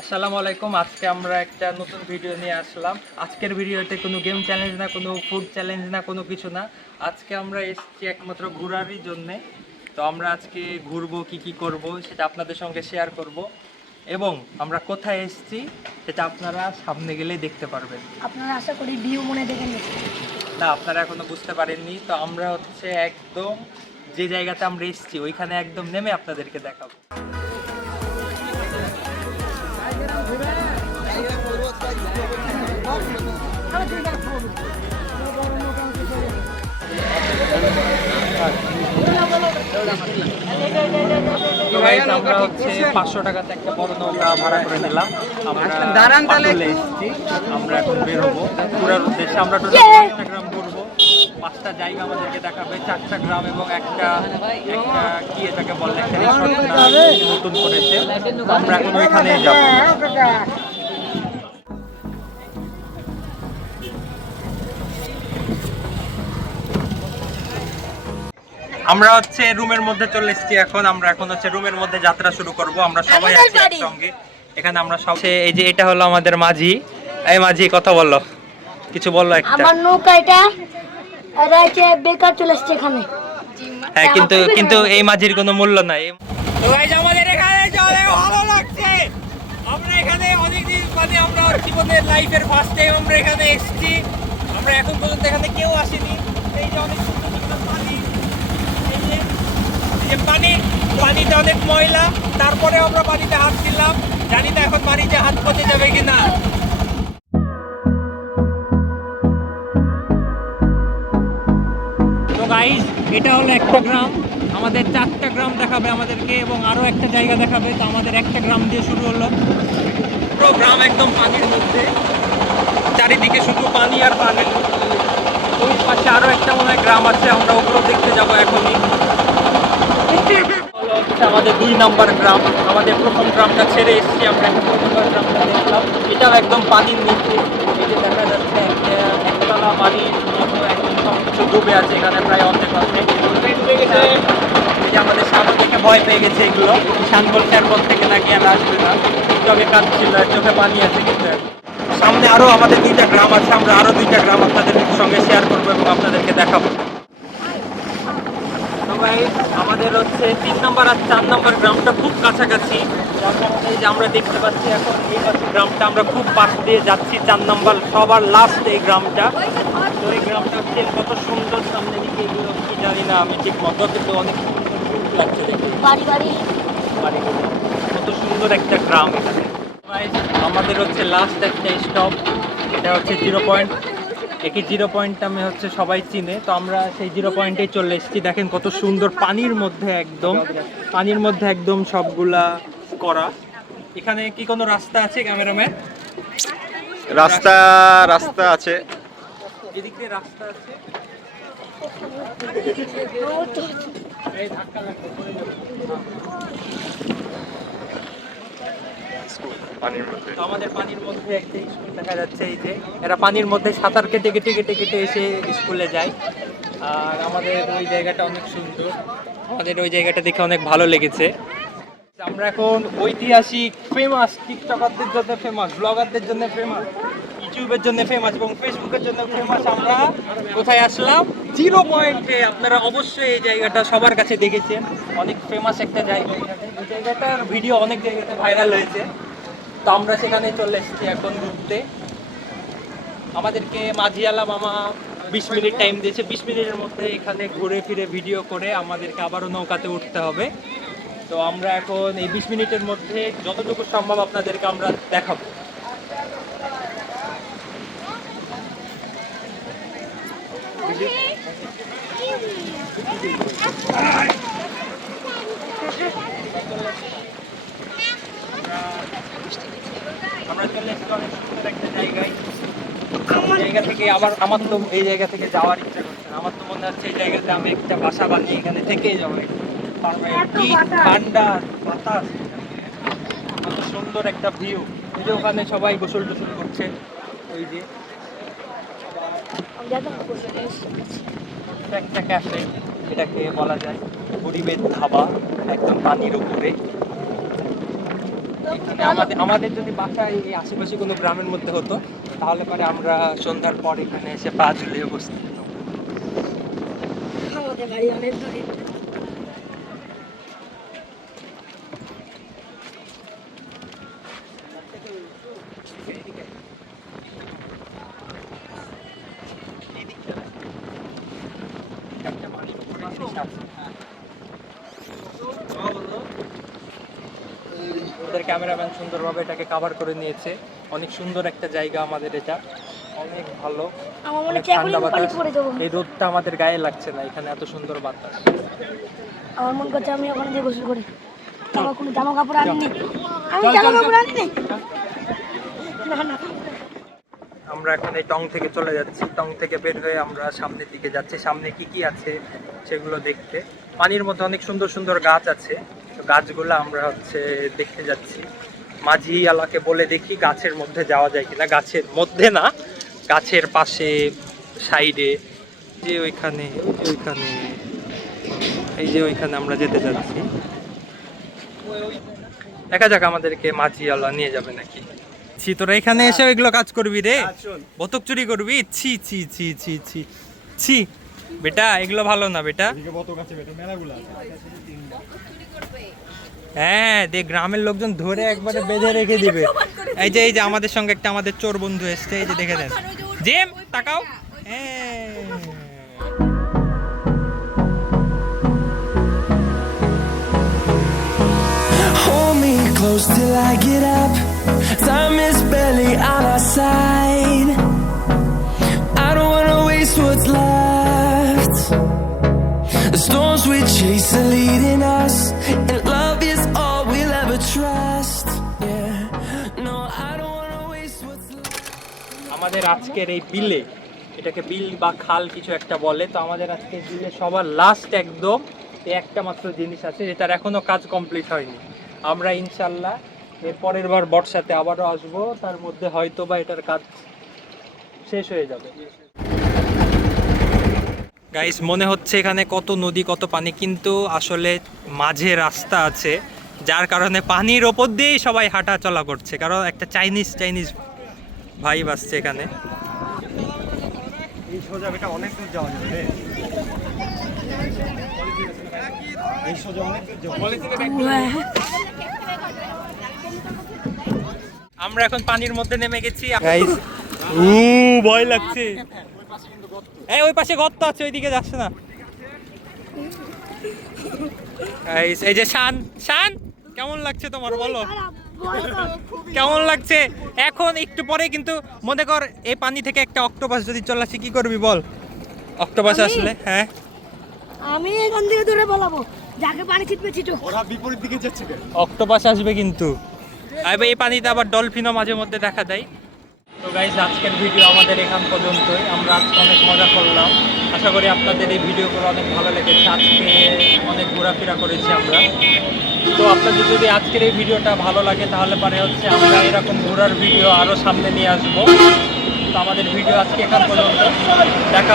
আসসালামু আলাইকুম। আজকে আমরা একটা নতুন ভিডিও নিয়ে আসলাম। আজকের ভিডিওতে কোনো গেম চ্যালেঞ্জ না, কোনো ফুড চ্যালেঞ্জ না, কোনো কিছু না। আজকে আমরা এসেছি একমাত্র ঘোরারই জন্যে। তো আমরা আজকে ঘুরবো, কি করব সেটা আপনাদের সঙ্গে শেয়ার করব, এবং আমরা কোথায় এসেছি সেটা আপনারা সামনে গেলেই দেখতে পারবেন। আপনারা আশা করি ভিউ মনে দেখে নিচ্ছেন। না, আপনারা এখনো বুঝতে পারেননি। তো আমরা হচ্ছে একদম যে জায়গাতে আমরা এসেছি ওইখানে একদম নেমে আপনাদেরকে দেখাবো। আমরা হচ্ছে 500 টাকাতে একটা বড় নৌকা ভাড়া করে নিলাম। আমরা এসেছি, আমরা এখন বের হবো ঘোরার উদ্দেশ্যে। আমরা টোটাল 5টা গ্রাম ঘুরবো, 5টা জায়গা আমাদেরকে দেখাবে, 4টা গ্রাম এবং একটা কি এটাকে বলে একটা রিসোর্ট নতুন করেছে। আমরা এখন ওইখানে যাবো। আমরা হচ্ছে রুমের মধ্যে চলে এসেছি। আমরা এখন হচ্ছে রুমের মধ্যে যাত্রা শুরু করব। আমরা সবাই আছি একসঙ্গে এখানে। আমরা সব এই যে এটা হলো আমাদের মাঝি। এই মাঝি, কথা বলো, কিছু বললো একটা। আমার নৌকা এটা রাইতে বেকার চলে আসছে এখানে। হ্যাঁ, কিন্তু এই মাঝির কোনো মূল্য নাই। তো গাইস, আমাদের এখানে চলে ভালো লাগছে। আমরা এখানে অনেকদিন মানে আমরা জীবনের লাইফের ফার্স্ট টাইম আমরা এখানে এসেছি। আমরা এখন পর্যন্ত এখানে কেউ আসেনি। এই যে অনেক সুন্দর সুন্দর পানি, এই যে পানিতে অনেক ময়লা, তারপরে আমরা পানিতে হাত দিলাম। জানি না এখন পানিতে হাত পচে যাবে কিনা। তো গাইস, এটা হলো একটা গ্রাম। আমাদের 4টা গ্রাম দেখাবে আমাদেরকে এবং আরো একটা জায়গা দেখাবে। তো আমাদের একটা গ্রাম দিয়ে শুরু হলো। পুরো গ্রাম একদম পানির মধ্যে, চারিদিকে শুধু পানি আর পানি। ওই পাশে আরো একটা মনে হয় গ্রাম আছে, আমরা ওগুলো দেখতে যাবো এখনই। আমাদের 2 নম্বর গ্রাম। আমাদের প্রথম গ্রামটা ছেড়ে এসেছি, আমরা এখন 2 নম্বর গ্রামটা দেখলাম। এটাও একদম পানির নিচে। এই যে দেখা যাচ্ছে একতলা বাড়ির মতো একদম সব কিছু ডুবে আছে এখানে, প্রায় অর্ধেক অর্ধেক। এই যে আমাদের সামনে থেকে ভয় পেয়ে গেছে এগুলো। শান বলছে এরপর থেকে নাকি আর আসবে না। চোখে কাঁদছিল, চোখে পানি আছে, কিন্তু সামনে আরো আমাদের 2টা গ্রাম আছে। আমরা আরো 2টা গ্রাম আপনাদের সঙ্গে শেয়ার করবো এবং আপনাদেরকে দেখাবো। আমাদের হচ্ছে 3 নম্বর আর 4 নম্বর গ্রামটা খুব কাছাকাছি। এই যে আমরা দেখতে পাচ্ছি এখন এই গ্রামটা আমরা খুব পাশ দিয়ে যাচ্ছি। 4 নম্বর সবার লাস্ট এই গ্রামটা। তো এই গ্রামটা হচ্ছে কত সুন্দর, সামনে দিকে এগুলো কি জানি না আমি ঠিক মতো, কিন্তু অনেক সুন্দর লাগছে দেখে। কত সুন্দর একটা গ্রাম এখানে। আমাদের হচ্ছে লাস্ট একটা স্টপ, এটা হচ্ছে 0 পয়েন্ট। একই 0 পয়েন্ট আমি হচ্ছে সবাই চিনে। তো আমরা সেই 0 পয়েন্টেই চলে এসেছি। দেখেন কত সুন্দর, পানির মধ্যে একদম সবগুলা করা। এখানে কি কোনো রাস্তা আছে ক্যামেরাম্যান? রাস্তা আছে। এদিক দিয়ে রাস্তা আছে। এই ধাক্কা লাগবে, পড়ে যাবে। তো আমাদের পানির মধ্যে একটা স্কুল দেখা যাচ্ছে। এই যে এরা পানির মধ্যে সাঁতার কেটে কেটে কেটে কেটে এসে স্কুলে যায়। আর আমাদের ওই জায়গাটা অনেক সুন্দর। আমাদের ওই জায়গাটা দেখে অনেক ভালো লেগেছে। আমরা এখন ঐতিহাসিক ফেমাস টিকটকারদের জন্য ফেমাস, ব্লগারদের জন্য ফেমাস, ইউটিউবের জন্য ফেমাস এবং ফেসবুকের জন্য ফেমাস। আমরা কোথায় আসলাম? 0 পয়েন্টে। আপনারা অবশ্যই এই জায়গাটা সবার কাছে দেখেছেন, অনেক ফেমাস একটা জায়গা। এই জায়গাটার ভিডিও অনেক জায়গাতে ভাইরাল হয়েছে। তো আমরা সেখানে চলে এসেছি এখন ঘুরতে। আমাদেরকে মাঝিয়ালা মামা 20 মিনিট টাইম দিয়েছে। 20 মিনিটের মধ্যে এখানে ঘুরে ফিরে ভিডিও করে আমাদেরকে আবারও নৌকাতে উঠতে হবে। তো আমরা এখন এই 20 মিনিটের মধ্যে যতটুকু সম্ভব আপনাদেরকে আমরা দেখাবো। আমরা চলে এসেছি অনেক সুন্দর একটা জায়গায়। জায়গা থেকে আমার তো এই জায়গা থেকে যাওয়ার ইচ্ছা করছে না। আমার তো মনে হচ্ছে এই জায়গাতে আমি একটা বাসা বানিয়ে এখানে থেকেই যাবো। কি ঠান্ডা বাতাস, কত সুন্দর একটা ভিউ। এই যে ওখানে সবাই গোসল টোসল করছে। ওই যে একটা ক্যাফে, এটাকে বলা যায় গরিবের ধাবা, একদম পানির উপরে। এখানে আমাদের যদি বাসা এই আশেপাশে কোনো গ্রামের মধ্যে হতো তাহলে পরে আমরা সন্ধ্যার পর এখানে এসে পা ঝুলিয়ে বসতে হতো। আমাদের বাড়ি অনেক দূরে। ওদের ক্যামেরাম্যান সুন্দরভাবে এটাকে কভার করে নিয়েছে। অনেক সুন্দর একটা জায়গা আমাদের এটা, অনেক ভালো, আমার মনে অনেক হচ্ছে ঠান্ডা এখনই পানি বাতাস। পড়ে যাবো। এই রোদটা আমাদের গায়ে লাগছে না, এখানে এত সুন্দর বাতাস। আমার মন করছে আমি ওখানে দিয়ে গোসল করি। আমার কোনো জামা কাপড় আনিনি, আমি চল, জামা চল, কাপড় চল। আনিনি। না না আমরা এখন এই টং থেকে চলে যাচ্ছি। টং থেকে বের হয়ে আমরা সামনের দিকে যাচ্ছি। সামনে কি কি আছে সেগুলো দেখতে। পানির মধ্যে অনেক সুন্দর সুন্দর গাছ আছে, তো গাছগুলো আমরা দেখতে যাচ্ছি। মাঝি আলাকে বলে দেখি গাছের মধ্যে যাওয়া যায় কিনা। গাছের মধ্যে না, গাছের পাশে, সাইডে, যে ওইখানে, এই যে ওইখানে আমরা যেতে যাচ্ছি। দেখা যাক আমাদেরকে মাঝি আলা নিয়ে যাবে নাকি। ছি, তোরা এখানে এসে এগুলো কাজ করবি রে? বতক চুরি করবি? ছি ছি ছি ছি ছি ছি, বেটা এগুলো ভালো না বেটা। হ্যাঁ, দেখ গ্রামের লোকজন ধরে একবারে বেঁধে রেখে দিবে। এই যে আমাদের সঙ্গে একটা আমাদের চোর বন্ধু এসছে, এই যে দেখে দেন। জেম তাকাও। হ্যাঁ, Hold me close till I get up. Time is barely on our side. I don't wanna waste what's left. The storms we chase are leading us, and love is all we'll ever trust. Yeah, no, I don't wanna waste what's left. আমাদের আজকের এই বিলে, এটাকে বিল বা খাল কিছু একটা বলে, তো আমাদের আজকের বিলে সবার লাস্ট একদম এই একটা মাত্র জিনিস আছে যেটার এখনো কাজ কমপ্লিট হয়নি। আমরা ইনশাল্লাহ এর পরের বার বর্ষাতে আবারও আসবো, তার মধ্যে হয়তো বা এটার কাজ শেষ হয়ে যাবে। গাইস, মনে হচ্ছে এখানে কত নদী কত পানি, কিন্তু আসলে মাঝে রাস্তা আছে, যার কারণে পানির ওপর দিয়েই সবাই হাঁটা চলা করছে, কারণ একটা চাইনিজ ভাইব আসছে এখানে। এই সোজা বেটা অনেক দূর যাওয়া যাবে রে। এই সোজা অনেক দূর যাওয়া যাবে। আমরা এখন পানির মধ্যে নেমে গেছি। গাইস, ভয় লাগছে। এই ওই পাশে গর্ত আছে, ওইদিকে যাচ্ছে না। গাইস, এই যে শান কেমন লাগছে তোমার বলো? কেমন লাগছে? এখন একটু পরে কিন্তু মনে কর এই পানি থেকে একটা অক্টোপাস যদি চলে আসে, কি করবি বল? অক্টোপাস আসলে হ্যাঁ আমি এখান থেকে দূরে বলাবো, যাকে পানি ছিটবে ছিটো। ওরা বিপরীত দিকে যাচ্ছে কেন? অক্টোপাস আসবে কিন্তু। এই পানিতে আবার ডলফিনও মাঝে মধ্যে দেখা যায়। তো গাইস, আজকের ভিডিও আমাদের এখান পর্যন্তই। আমরা আজকে অনেক মজা করলাম। আশা করি আপনাদের এই ভিডিওগুলো অনেক ভালো লেগেছে। আজকে অনেক ঘোরাফেরা করেছি আমরা। তো আপনাদের যদি আজকের এই ভিডিওটা ভালো লাগে তাহলে পরে আমরা এরকম ঘোরার ভিডিও আরও সামনে নিয়ে আসবো। তো আমাদের ভিডিও আজকে এখান পর্যন্ত। দেখা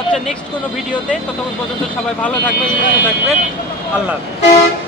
হচ্ছে নেক্সট কোনো ভিডিওতে। ততক্ষণ পর্যন্ত সবাই ভালো থাকবেন, সুস্থ থাকবেন। আল্লাহ হাফেজ।